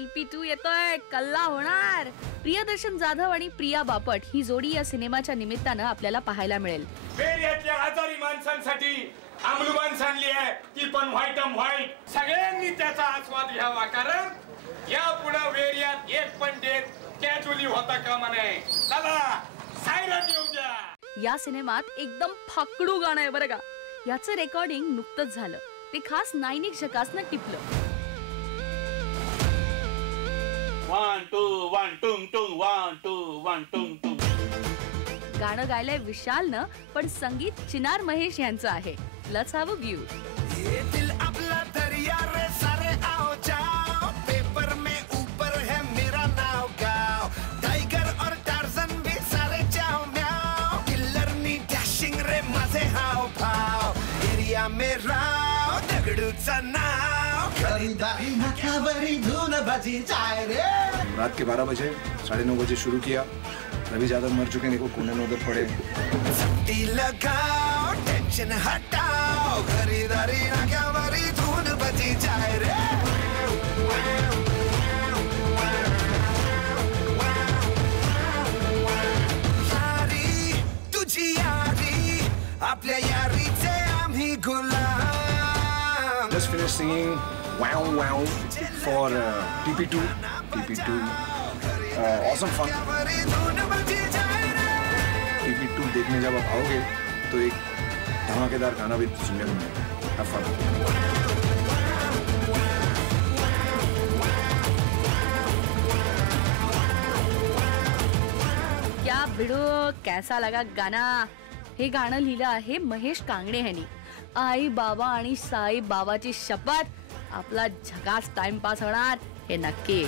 TP2 येतोय, कल्ला होणार. प्रियदर्शन जाधव आणि प्रिया बापट ही जोडी या सिनेमाच्या निमित्तानं आपल्याला पाहायला मिळेल. वेरियातल्या आजारी माणसांसाठी आमलुबान आणली आहे, ती पण व्हाईट. सगळ्यांनी त्याचा आस्वाद घ्यावा, कारण यापुढे वेरियात एक पण डेट कॅज्युअली होता कामा नये. चला सायरन येऊ द्या. या सिनेमात एकदम फाकडू गाणं आहे बरं का. याचं रेकॉर्डिंग नुकतंच झालं. ते खास 9 झकासनं टिपलं. 1 2 1 टुंग टुंग 1 2 1 टुंग टुंग. गाणं गायलंय विशालनं, पण संगीत चिनार महेश यांचं आहे. Let's have a view. ये दिल अपना दरिया रे सारे आओ जाओ, पेपर में ऊपर है मेरा नाव गाओ, टाइगर और टार्जन भी सारे जाओ म्याओ, किलर नी डैशिंग रे मजे हाव भाव, एरिया में राव दगडूचा नाव, खरीदारी नाक्यावरी धून बजी जाए रे. रात के 12 बजे 9:30 बजे शुरू किया. रवि यादव मर चुके हैं, देखो कोने में उधर पड़े. सट्टी लगाओ टेंशन हटाओ, खरीदारी नाक्यावरी धून बजी जाए रे. यारी तुझी यारी, आपल्या यारीचे आम्ही गुलाम. Just finished singing wow wow for TP2. Awesome fun. TP2 देखने जब आप आओगे तो एक धमाकेदार गाना भी सुनने को मिलेगा. Have fun. क्या भिडो, कैसा लगा गाना. हे गाणं लिहिलं आहे महेश कांगणे यांनी. आई बाबा आणि साई बाबाची शपथ, आपला झकास टाइमपास होणार हे नक्की.